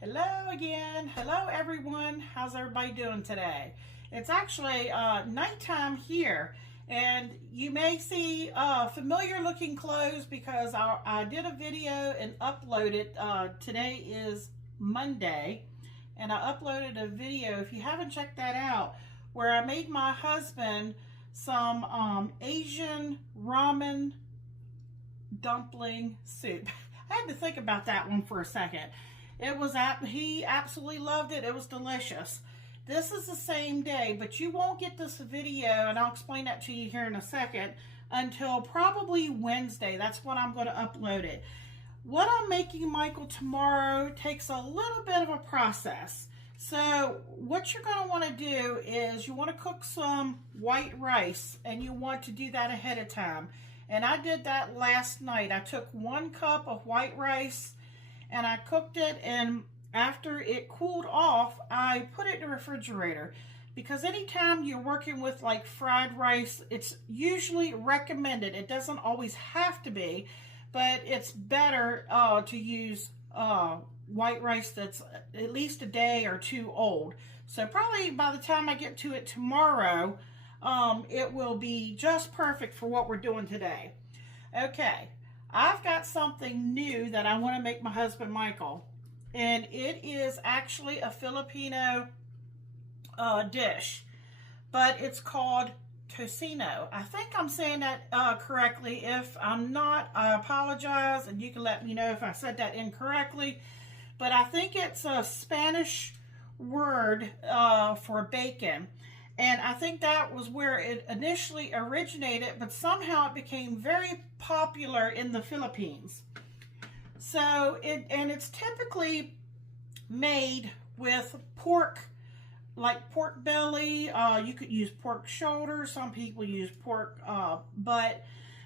Hello again. Hello everyone. How's everybody doing today? It's actually nighttime here, and you may see familiar looking clothes because I did a video and uploaded. Today is Monday, and I uploaded a video. If you haven't checked that out, where I made my husband some Asian ramen dumpling soup. I had to think about that one for a second. He absolutely loved it. It was delicious. This is the same day, but you won't get this video, and I'll explain that to you here in a second, until probably Wednesday. That's when I'm going to upload it. What I'm making Michael tomorrow takes a little bit of a process. So what you're going to want to do is you want to cook some white rice, and you want to do that ahead of time. And I did that last night. I took 1 cup of white rice and I cooked it, and after it cooled off, I put it in the refrigerator, because anytime you're working with like fried rice, it's usually recommended. It doesn't always have to be, but it's better to use white rice that's at least a day or 2 old. So probably by the time I get to it tomorrow, it will be just perfect for what we're doing today. Okay, I've got something new that I want to make my husband Michael, and it is actually a Filipino dish, but it's called Tocino. I think I'm saying that correctly. If I'm not, I apologize, and you can let me know if I said that incorrectly, but I think it's a Spanish word for bacon. And I think that was where it initially originated, but somehow it became very popular in the Philippines. So it's typically made with pork, like pork belly. You could use pork shoulder. Some people use pork butt.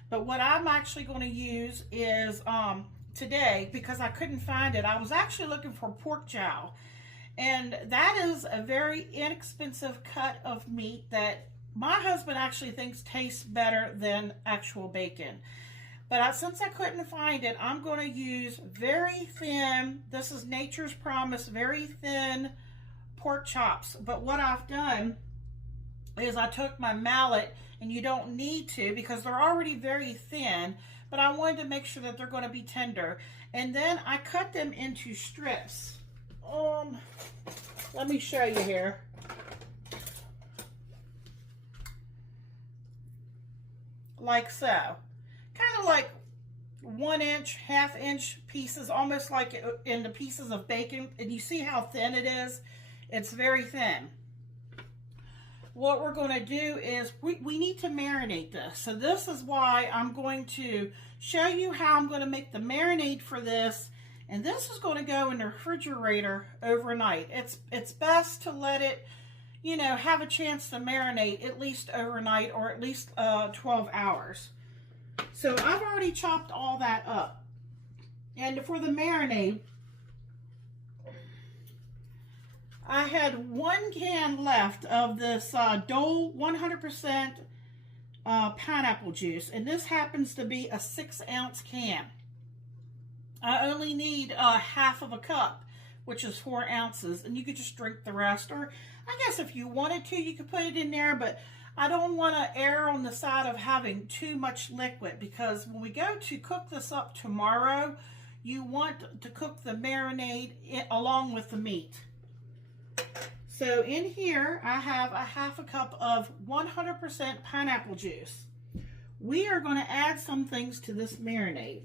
But what I'm actually going to use is today, because I couldn't find it, I was actually looking for pork jowl. And that is a very inexpensive cut of meat that my husband actually thinks tastes better than actual bacon. But since I couldn't find it, I'm going to use very thin, this is Nature's Promise, very thin pork chops. But what I've done is I took my mallet, and you don't need to because they're already very thin, but I wanted to make sure that they're going to be tender. And then I cut them into strips. Let me show you here. Like so. Kind of like 1 inch, ½ inch pieces, almost like in the pieces of bacon. And you see how thin it is? It's very thin. What we're going to do is we need to marinate this. So this is why I'm going to show you how I'm going to make the marinade for this. And this is going to go in the refrigerator overnight. It's best to let it, have a chance to marinate at least overnight, or at least 12 hours. So I've already chopped all that up. And for the marinade, I had 1 can left of this Dole 100% pineapple juice. And this happens to be a 6-ounce can. I only need ½ of a cup, which is 4 ounces, and you could just drink the rest. Or I guess if you wanted to, you could put it in there, but I don't want to err on the side of having too much liquid, because when we go to cook this up tomorrow, you want to cook the marinade along with the meat. So in here, I have a ½ cup of 100% pineapple juice. We are going to add some things to this marinade.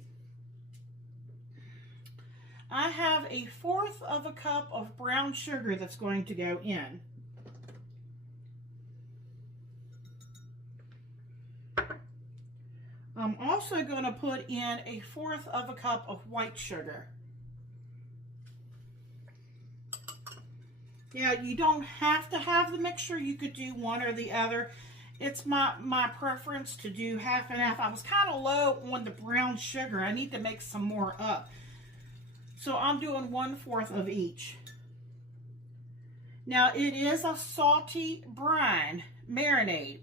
I have a 1/4 of a cup of brown sugar that's going to go in. I'm also going to put in a 1/4 of a cup of white sugar. Yeah, you don't have to have the mixture. You could do one or the other. It's my preference to do half and half. I was kind of low on the brown sugar. I need to make some more up. So I'm doing 1/4 of each. Now it is a salty brine marinade.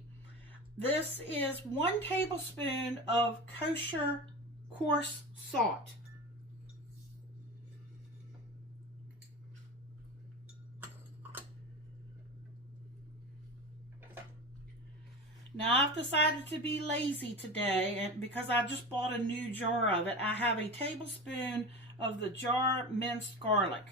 This is 1 tablespoon of kosher coarse salt. Now I've decided to be lazy today, and because I just bought a new jar of it, I have a tablespoon of the jar minced garlic.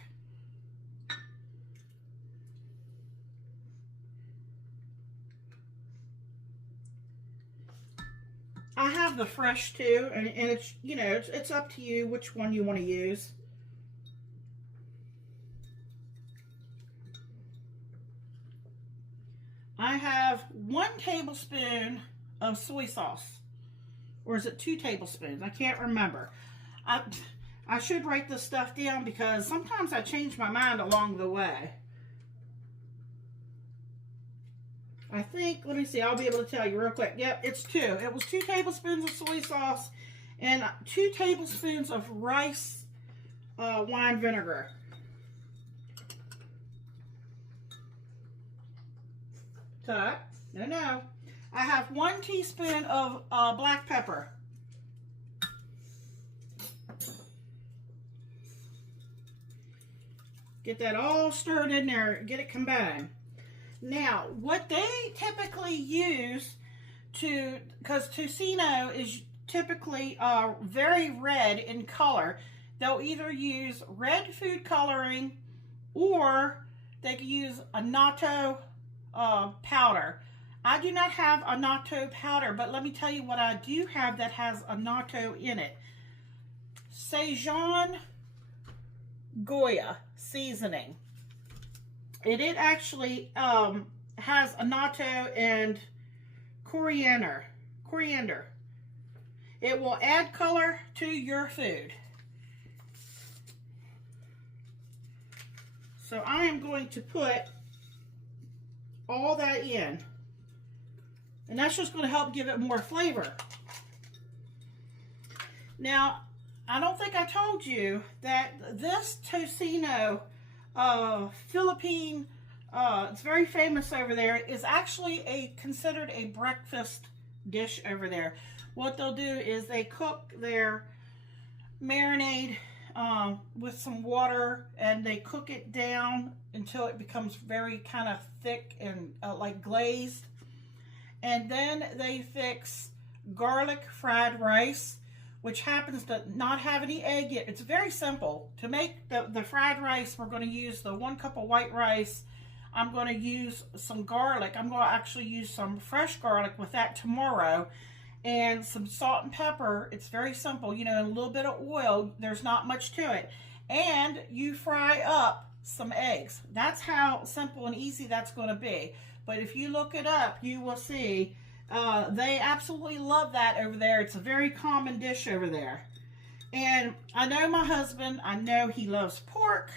I have the fresh too, and it's, you know, it's up to you which one you want to use. I have 1 tablespoon of soy sauce. Or is it 2 tablespoons? I can't remember. I should write this stuff down because sometimes I change my mind along the way. I think, let me see, I'll be able to tell you real quick. Yep, it's 2. It was 2 tablespoons of soy sauce and 2 tablespoons of rice wine vinegar. Tut. No. I have 1 teaspoon of black pepper. Get that all stirred in there. Get it combined. Now, what they typically use to, because Tocino is typically very red in color, they'll either use red food coloring or they can use annatto powder. I do not have annatto powder, but let me tell you what I do have that has annatto in it. Szechuan Goya seasoning. It actually has annatto and coriander. It will add color to your food. So I am going to put all that in. And that's just going to help give it more flavor. Now, I don't think I told you that this Tocino Philippine, it's very famous over there, is actually considered a breakfast dish over there. What they'll do is they cook their marinade with some water, and they cook it down until it becomes very kind of thick and like glazed. And then they fix garlic fried rice, which happens to not have any egg yet. It's very simple. To make the fried rice, we're going to use the 1 cup of white rice. I'm going to use some garlic. I'm going to actually use some fresh garlic with that tomorrow. And some salt and pepper. It's very simple, you know, and a little bit of oil. There's not much to it. And you fry up some eggs. That's how simple and easy that's going to be. But if you look it up, you will see they absolutely love that over there. It's a very common dish over there. And I know my husband, I know he loves pork.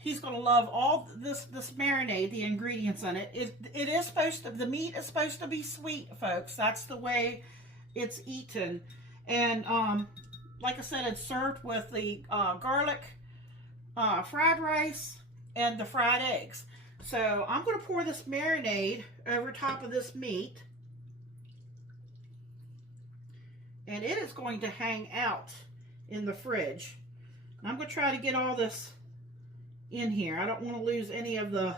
He's going to love all this marinade, the ingredients in it. It is supposed to, the meat is supposed to be sweet, folks. That's the way it's eaten. And like I said, it's served with the garlic fried rice and the fried eggs. So I'm going to pour this marinade over top of this meat. And it is going to hang out in the fridge. And I'm going to try to get all this in here. I don't want to lose any of the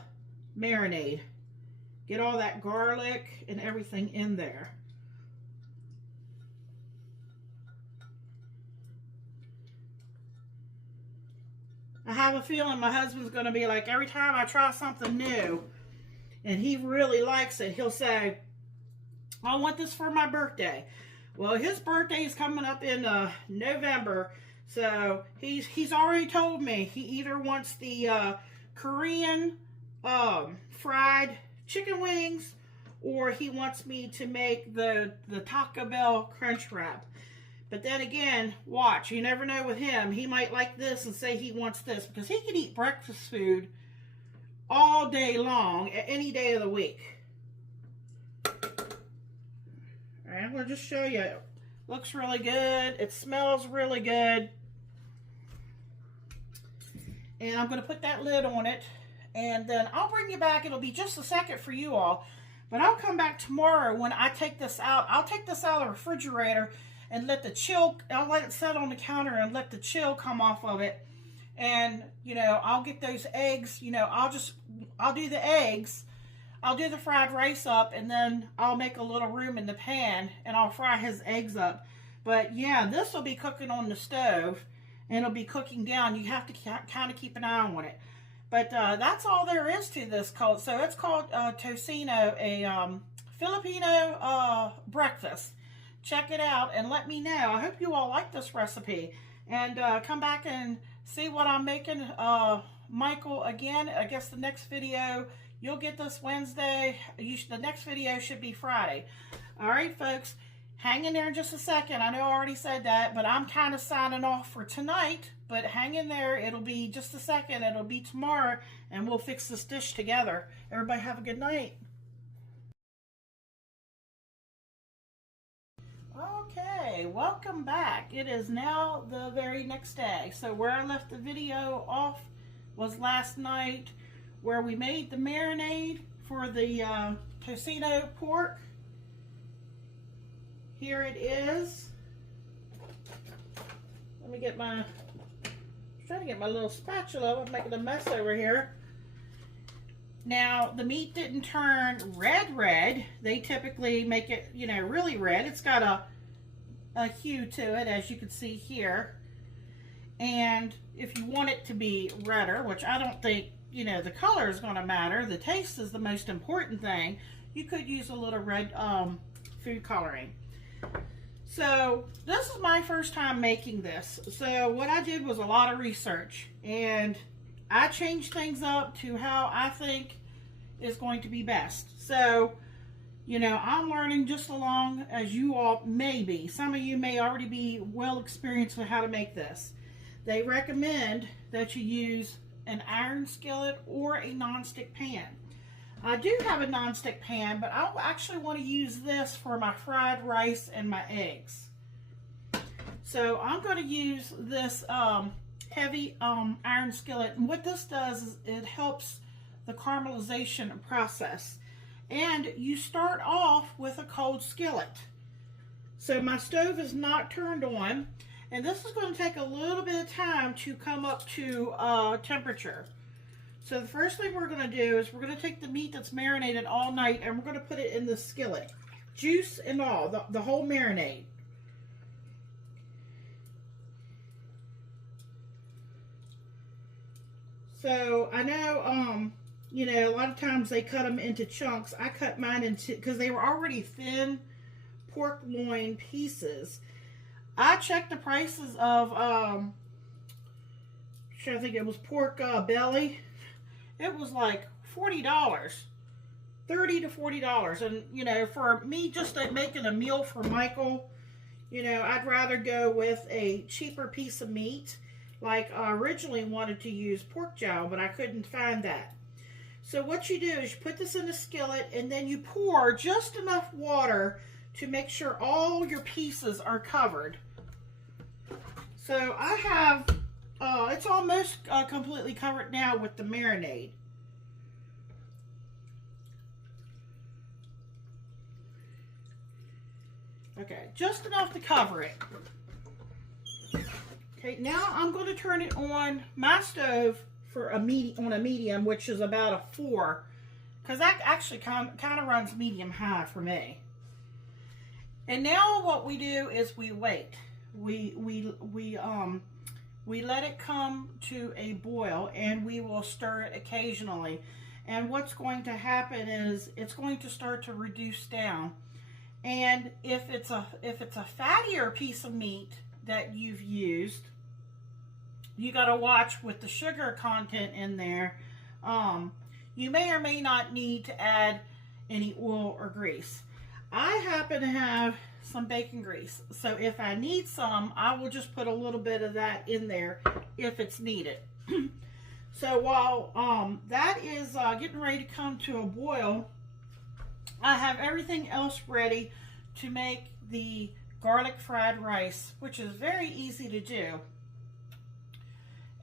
marinade. Get all that garlic and everything in there. I have a feeling my husband's going to be like, every time I try something new and he really likes it, he'll say, I want this for my birthday. Well, his birthday is coming up in November, so he's already told me he either wants the Korean fried chicken wings, or he wants me to make the Taco Bell Crunch Wrap. But then again, watch, you never know with him. He might like this and say he wants this, because he can eat breakfast food all day long, any day of the week. All right, I'm going to just show you. It looks really good. It smells really good. And I'm going to put that lid on it. And then I'll bring you back. It'll be just a second for you all. But I'll come back tomorrow when I take this out. I'll take this out of the refrigerator and let the chill, I'll let it set on the counter and let the chill come off of it. And, you know, I'll get those eggs, you know, I'll do the eggs I'll do the fried rice up, and then I'll make a little room in the pan, and I'll fry his eggs up. But yeah, this will be cooking on the stove, and it'll be cooking down. You have to kind of keep an eye on it. But that's all there is to this called. So it's called Tocino, a Filipino breakfast. Check it out and let me know. I hope you all like this recipe. And come back and see what I'm making. Michael, again, I guess the next video, you'll get this Wednesday. The next video should be Friday. All right, folks. Hang in there in just a second. I know I already said that, but I'm kind of signing off for tonight. But hang in there. It'll be just a second. It'll be tomorrow, and we'll fix this dish together. Everybody have a good night. Okay, welcome back. It is now the very next day. So where I left the video off was last night, where we made the marinade for the Tocino pork. Here it is. Let me get my, trying to get my little spatula. I'm making a mess over here. Now, the meat didn't turn red. They typically make it, you know, really red. It's got a hue to it, as you can see here. And if you want it to be redder, which I don't think, you know, the color is going to matter. The taste is the most important thing. You could use a little red food coloring. So this is my first time making this. So what I did was a lot of research, and I changed things up to how I think is going to be best. So, you know, I'm learning just along as you all may be. Some of you may already be well experienced with how to make this. They recommend that you use an iron skillet or a nonstick pan. I do have a nonstick pan, but I actually want to use this for my fried rice and my eggs. So I'm going to use this heavy iron skillet. And what this does is it helps the caramelization process. And you start off with a cold skillet. So my stove is not turned on. And this is going to take a little bit of time to come up to temperature. So the first thing we're going to do is we're going to take the meat that's marinated all night, and we're going to put it in the skillet. Juice and all, the whole marinade. So I know, you know, a lot of times they cut them into chunks. I cut mine into, because they were already thin pork loin pieces. I checked the prices of, I think it was pork belly. It was like $40, $30 to $40. And, you know, for me just making a meal for Michael, you know, I'd rather go with a cheaper piece of meat. Like I originally wanted to use pork jowl, but I couldn't find that. So what you do is you put this in a skillet, and then you pour just enough water to make sure all your pieces are covered. So I have, it's almost completely covered now with the marinade. Okay, just enough to cover it. Okay, now I'm going to turn it on my stove for on a medium, which is about a 4, because that actually kind of runs medium high for me. And now what we do is we wait. We let it come to a boil, and we will stir it occasionally. And what's going to happen is it's going to start to reduce down. And if it's a fattier piece of meat that you've used, you got to watch with the sugar content in there. You may or may not need to add any oil or grease. I happen to have some bacon grease, so if I need some, I will just put a little bit of that in there if it's needed. So while that is getting ready to come to a boil, I have everything else ready to make the garlic fried rice, which is very easy to do.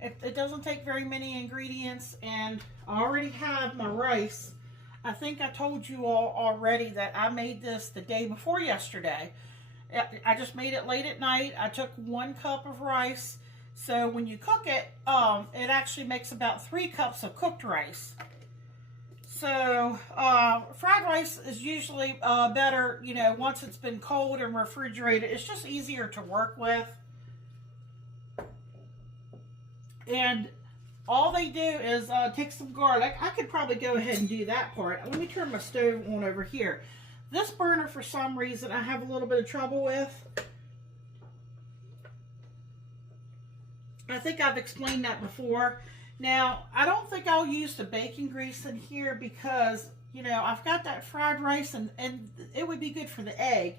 It doesn't take very many ingredients, and I already have my rice. I think I told you all already that I made this the day before yesterday. I just made it late at night. I took 1 cup of rice. So when you cook it, it actually makes about 3 cups of cooked rice. So, fried rice is usually better, you know, once it's been cold and refrigerated. It's just easier to work with. And all they do is take some garlic. I could probably go ahead and do that part. Let me turn my stove on over here. This burner, for some reason, I have a little bit of trouble with. I think I've explained that before. Now, I don't think I'll use the bacon grease in here because, you know, I've got that fried rice and it would be good for the egg.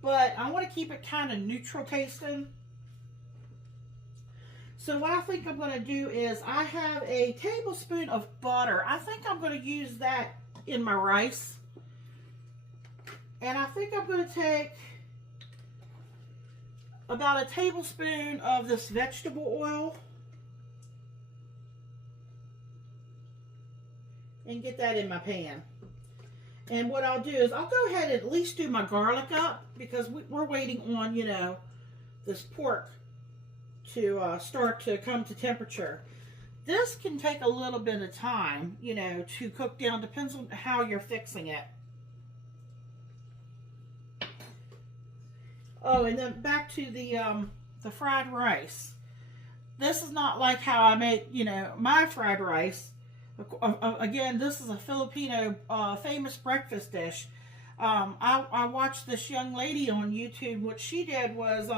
But I want to keep it kind of neutral tasting. So what I think I'm going to do is I have a tablespoon of butter. I think I'm going to use that in my rice. And I think I'm going to take about a tablespoon of this vegetable oil and get that in my pan. And what I'll do is I'll go ahead and at least do my garlic up because we're waiting on, you know, this pork to start to come to temperature. This can take a little bit of time, you know, to cook down. Depends on how you're fixing it. Oh, and then back to the fried rice. This is not like how I make, you know, my fried rice. Again, this is a Filipino famous breakfast dish. I watched this young lady on YouTube. What she did was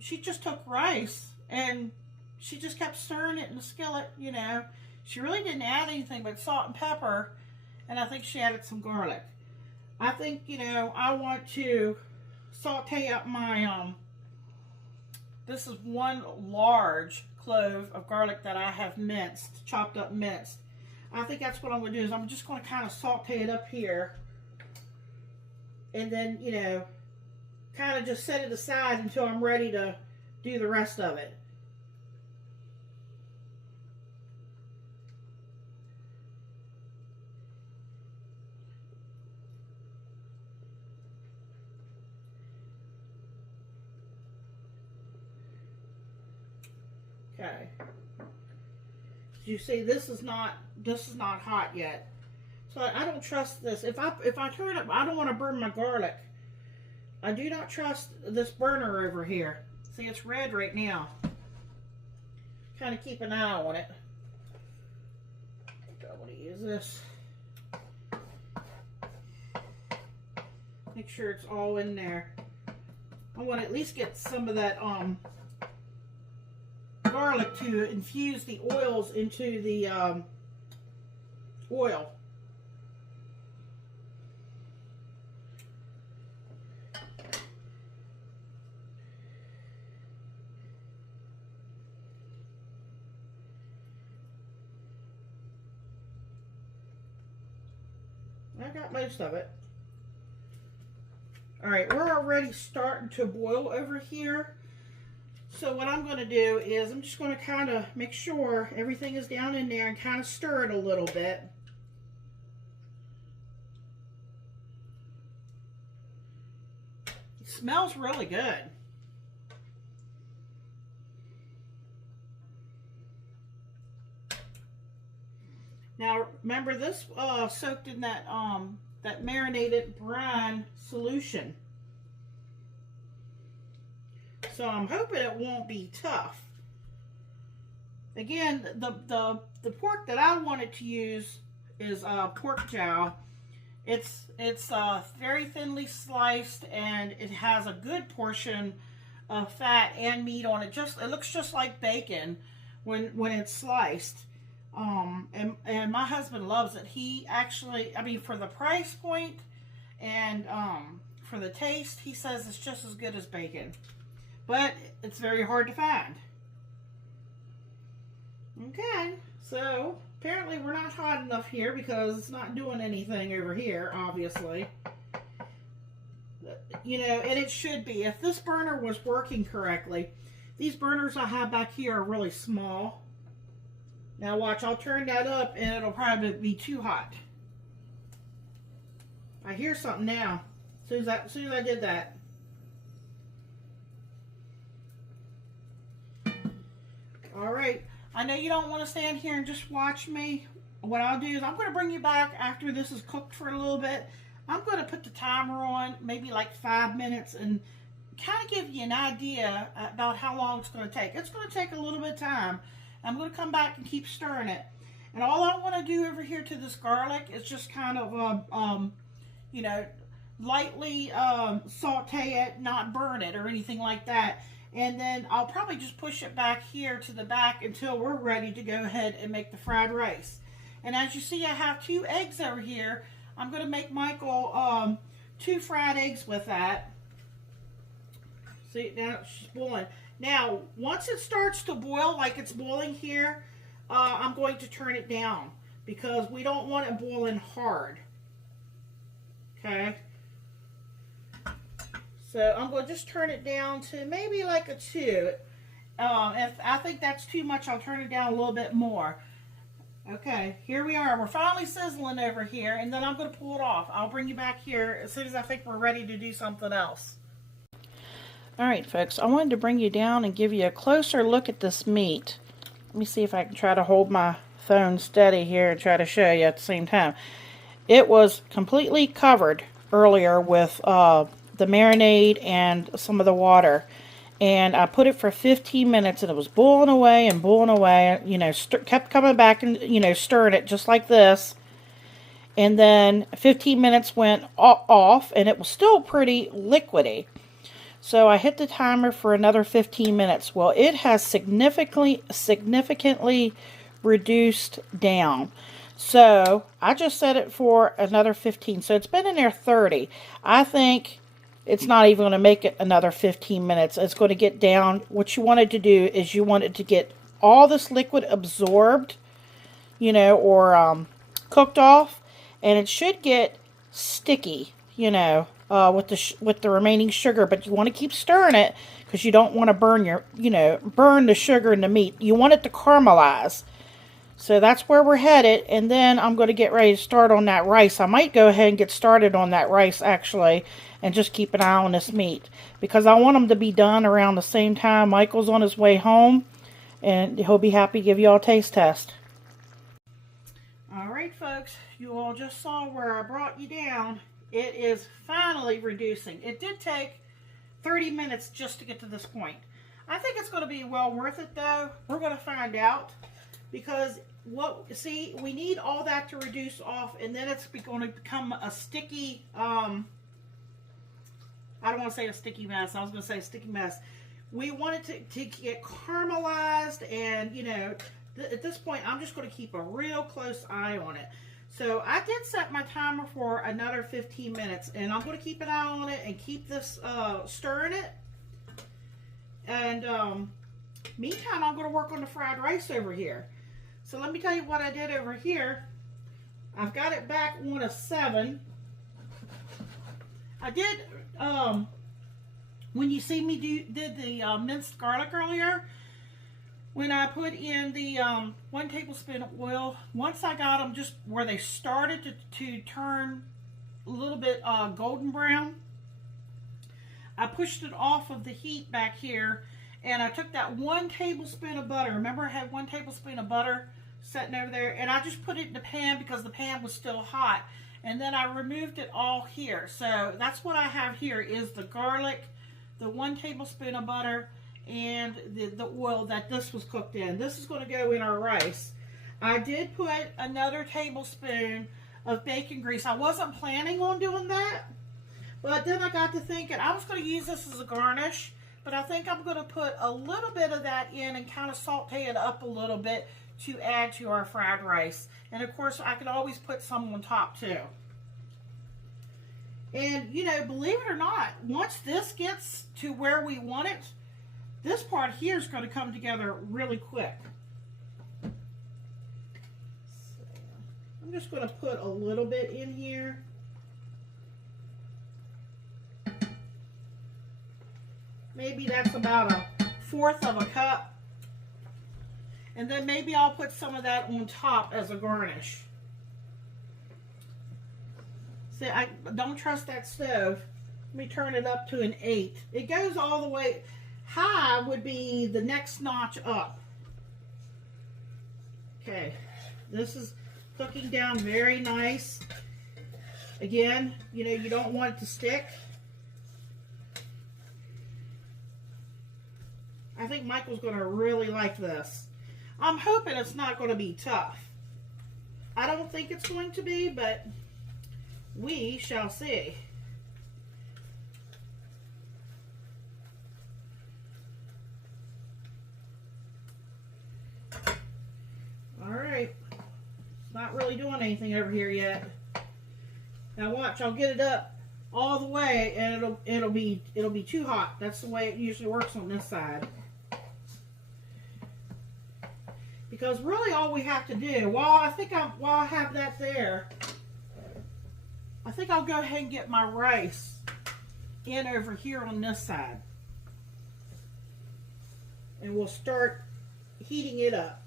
she just took rice and she just kept stirring it in the skillet, you know. She really didn't add anything but salt and pepper, and I think she added some garlic. I think, you know, I want to saute up my, this is one large clove of garlic that I have minced, chopped up minced. I think that's what I'm going to do is I'm just going to kind of saute it up here. And then, you know, kind of just set it aside until I'm ready to do the rest of it. Okay. You see, this is not hot yet. So I don't trust this. If I turn it, I don't want to burn my garlic. I do not trust this burner over here. See, it's red right now. Kind of keep an eye on it. I want to use this. Make sure it's all in there. I want to at least get some of that garlic to infuse the oils into the oil. I got most of it. All right, we're already starting to boil over here. So what I'm going to do is I'm just going to kind of make sure everything is down in there and kind of stir it a little bit. It smells really good. Now remember, this soaked in that that marinated brine solution. So I'm hoping it won't be tough. Again, the pork that I wanted to use is pork jowl. It's very thinly sliced and it has a good portion of fat and meat on it. It looks just like bacon when it's sliced. And my husband loves it. He actually, I mean, for the price point and for the taste, he says it's just as good as bacon. But it's very hard to find. Okay, so apparently we're not hot enough here because it's not doing anything over here, obviously. You know, and it should be. If this burner was working correctly, these burners I have back here are really small. Now watch, I'll turn that up and it'll probably be too hot. I hear something now. As soon as I did that. All right, I know you don't want to stand here and just watch me what I'll do is I'm going to bring you back after this is cooked for a little bit. I'm going to put the timer on, maybe like 5 minutes, and kind of give you an idea about how long it's going to take. It's going to take a little bit of time. I'm going to come back and keep stirring it. And all I want to do over here to this garlic is just kind of, you know, lightly saute it, not burn it or anything like that. And then I'll probably just push it back here to the back until we're ready to go ahead and make the fried rice. And as you see, I have 2 eggs over here. I'm going to make Michael 2 fried eggs with that. See, now it's just boiling. Now, once it starts to boil, like it's boiling here, I'm going to turn it down because we don't want it boiling hard. Okay? So I'm going to just turn it down to maybe like a 2. If I think that's too much, I'll turn it down a little bit more. Okay, here we are. We're finally sizzling over here, and then I'm going to pull it off. I'll bring you back here as soon as I think we're ready to do something else. Alright folks, I wanted to bring you down and give you a closer look at this meat. Let me see if I can try to hold my phone steady here and try to show you at the same time. It was completely covered earlier with the marinade and some of the water. And I put it for 15 minutes and it was boiling away and boiling away. You know, kept coming back and, you know, stirring it just like this. And then 15 minutes went off and it was still pretty liquidy. So I hit the timer for another 15 minutes. Well, it has significantly reduced down. So I just set it for another 15. So it's been in there 30. I think it's not even going to make it another 15 minutes. It's going to get down. What you wanted to do is you wanted to get all this liquid absorbed, you know, or cooked off. And it should get sticky, you know, with the remaining sugar, but you want to keep stirring it because you don't want to burn burn the sugar in the meat. You want it to caramelize. So that's where we're headed, and then I'm going to get ready to start on that rice. I might go ahead and get started on that rice actually, and just keep an eye on this meat because I want them to be done around the same time Michael's on his way home, and he'll be happy to give you all a taste test. All right, folks, you all just saw where I brought you down. It is finally reducing. It did take 30 minutes just to get to this point. I think it's going to be well worth it, though. We're going to find out because we need all that to reduce off, and then it's going to become a sticky. I don't want to say a sticky mess. I was going to say a sticky mess. We want it to get caramelized, and you know, at this point, I'm just going to keep a real close eye on it. So I did set my timer for another 15 minutes, and I'm going to keep an eye on it and keep this stirring it. And meantime, I'm going to work on the fried rice over here. So let me tell you what I did over here. I've got it back on a 7. I did, when you see me did the minced garlic earlier, when I put in the 1 tablespoon of oil, once I got them just where they started to turn a little bit golden brown, I pushed it off of the heat back here, and I took that 1 tablespoon of butter. Remember I had 1 tablespoon of butter sitting over there, and I just put it in the pan because the pan was still hot, and then I removed it all here. So that's what I have here is the garlic, the 1 tablespoon of butter, and the oil that this was cooked in. This is going to go in our rice. I did put another tablespoon of bacon grease. I wasn't planning on doing that, but then I got to thinking I was going to use this as a garnish, but I think I'm going to put a little bit of that in and kind of saute it up a little bit to add to our fried rice. And of course, I could always put some on top too. And you know, believe it or not, once this gets to where we want it, this part here is going to come together really quick. So, I'm just going to put a little bit in here. Maybe that's about 1/4 of a cup. And then maybe I'll put some of that on top as a garnish. See, I don't trust that stove. Let me turn it up to an 8. It goes all the way. High would be the next notch up. Okay, this is cooking down very nice. Again, you know, you don't want it to stick. I think Michael's going to really like this. I'm hoping it's not going to be tough. I don't think it's going to be, but we shall see. All right. It's not really doing anything over here yet. Now watch, I'll get it up all the way and it'll be too hot. That's the way it usually works on this side. Because really all we have to do, while I have that there, I think I'll go ahead and get my rice in over here on this side. And we'll start heating it up.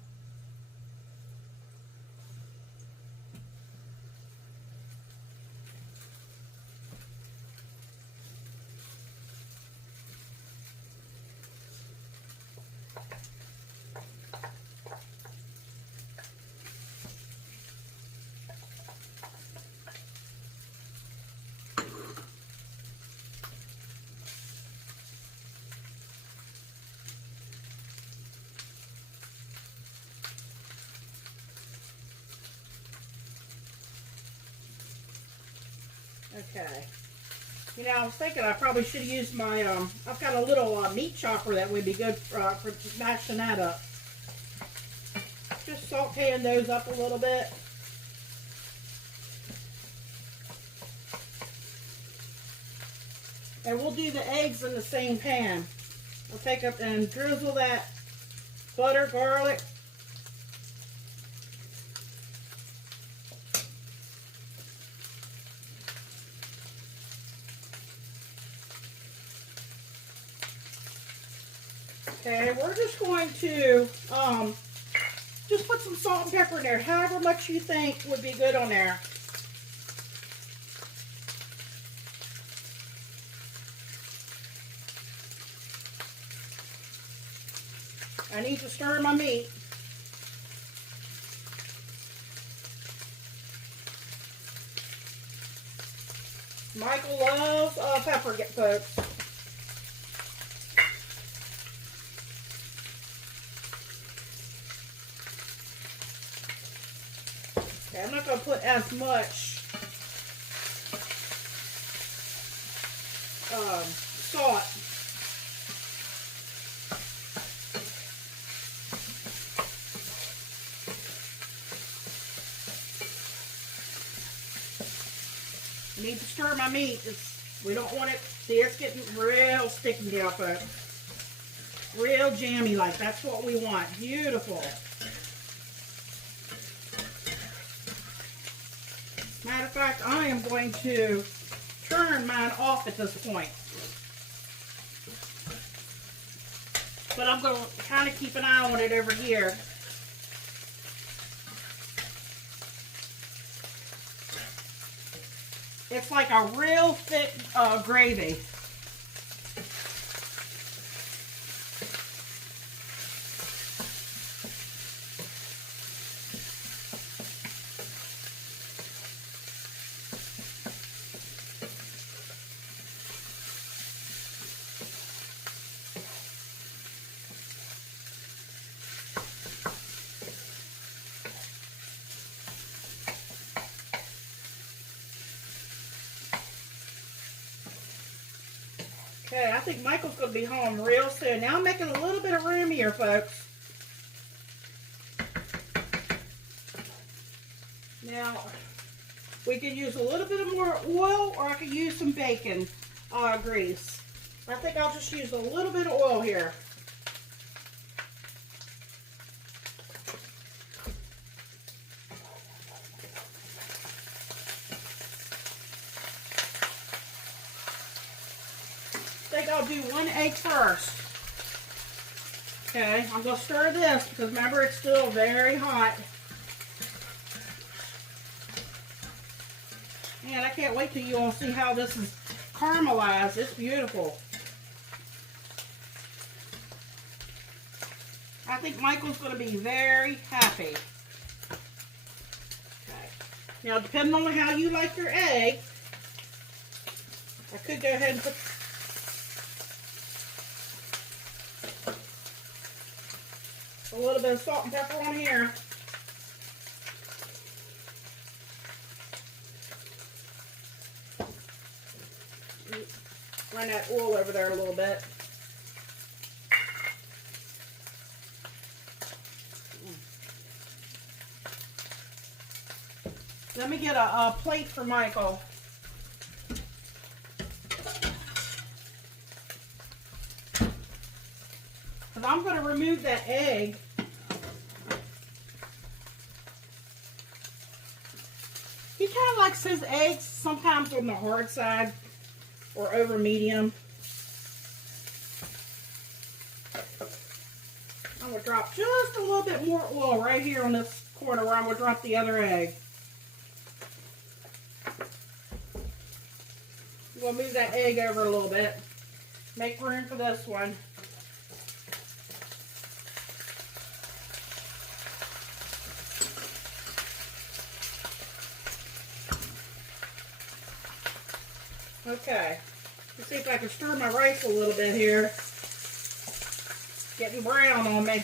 Okay. You know, I was thinking I probably should have used my, I've got a little meat chopper that would be good for mashing that up. Just sauteing those up a little bit. And we'll do the eggs in the same pan. I'll take up and drizzle that butter, garlic. Okay, we're just going to just put some salt and pepper in there, however much you think would be good on there. I need to stir my meat. Michael loves pepper, folks. Okay, I'm not going to put as much salt. I need to stir my meat. We don't want it, see, it's getting real sticky now, folks. Real jammy like, that's what we want. Beautiful. Matter of fact, I am going to turn mine off at this point. But I'm going to kind of keep an eye on it over here. It's like a real thick gravy. Okay, I think Michael's going to be home real soon. Now I'm making a little bit of room here, folks. Now, we could use a little bit of more oil, or I could use some bacon grease. I think I'll just use a little bit of oil here. I think I'll do one egg first. Okay, I'm going to stir this because remember it's still very hot. Man, I can't wait till you all see how this is caramelized. It's beautiful. I think Michael's going to be very happy. Now, depending on how you like your egg, I could go ahead and put a little bit of salt and pepper on here. Run that oil over there a little bit. Let me get a plate for Michael. Because I'm going to remove that egg. He kind of likes his eggs sometimes on the hard side or over medium. I'm going to drop just a little bit more oil right here on this corner where I'm going to drop the other egg. I'm going to move that egg over a little bit. Make room for this one. Okay, let's see if I can stir my rice a little bit here. It's getting brown on me.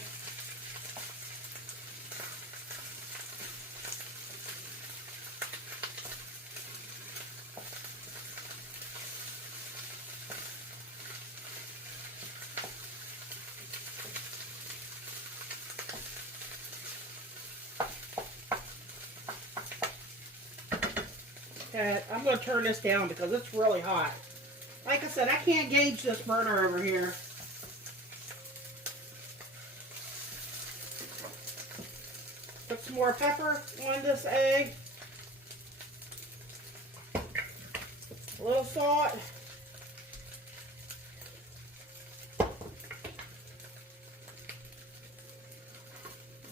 Okay, I'm going to turn this down because it's really hot. Like I said, I can't gauge this burner over here. Put some more pepper on this egg. A little salt.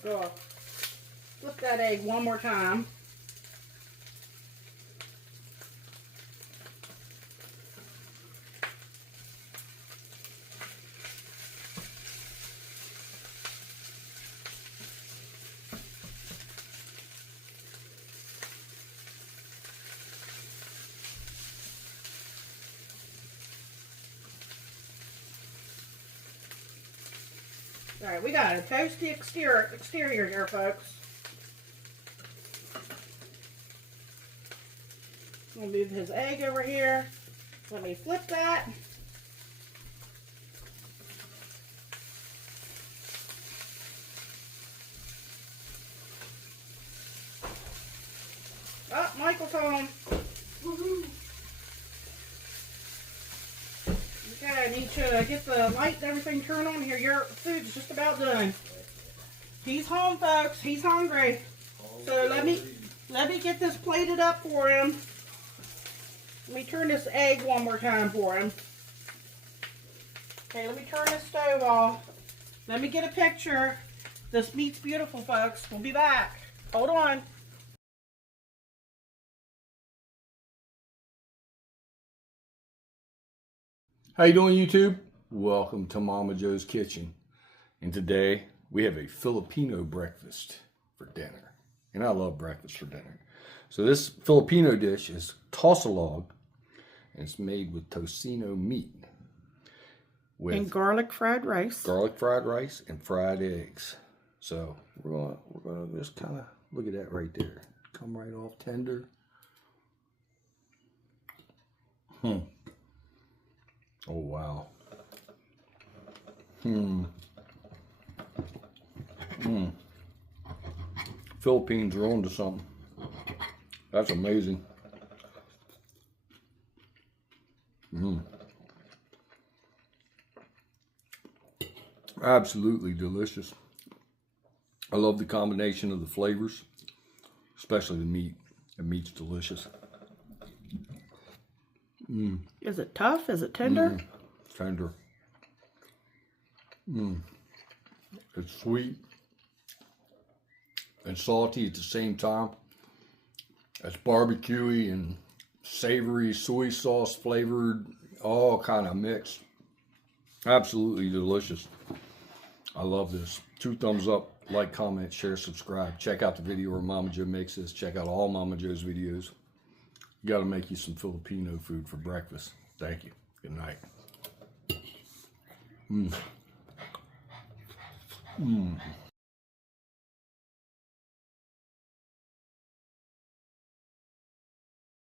Go flip that egg one more time. All right, we got a toasty exterior here, folks. I'm gonna move his egg over here. Let me flip that. Oh, Michael's home. Woohoo. Okay, I need to get the light and everything turned on here. Your food's just about done. He's home, folks. He's hungry. So let me get this plated up for him. Let me turn this egg one more time for him. Okay, let me turn this stove off. Let me get a picture. This meat's beautiful, folks. We'll be back. Hold on. How you doing, YouTube? Welcome to Mama Joe's Kitchen. And today we have a Filipino breakfast for dinner. And I love breakfast for dinner. So this Filipino dish is Tosilog, and it's made with Tocino meat. And garlic fried rice. Garlic fried rice and fried eggs. So we're gonna just kind of look at that right there. Come right off tender. Oh, wow. Philippines are on to something. That's amazing. Absolutely delicious. I love the combination of the flavors, especially the meat. The meat's delicious. Is it tough? Is it tender? Tender. It's sweet and salty at the same time. It's barbecuey and savory, soy sauce flavored, all kind of mixed. Absolutely delicious. I love this. 2 thumbs up, like, comment, share, subscribe. Check out the video where Mama Jo makes this. Check out all Mama Jo's videos. Got to make you some Filipino food for breakfast. Thank you. Good night.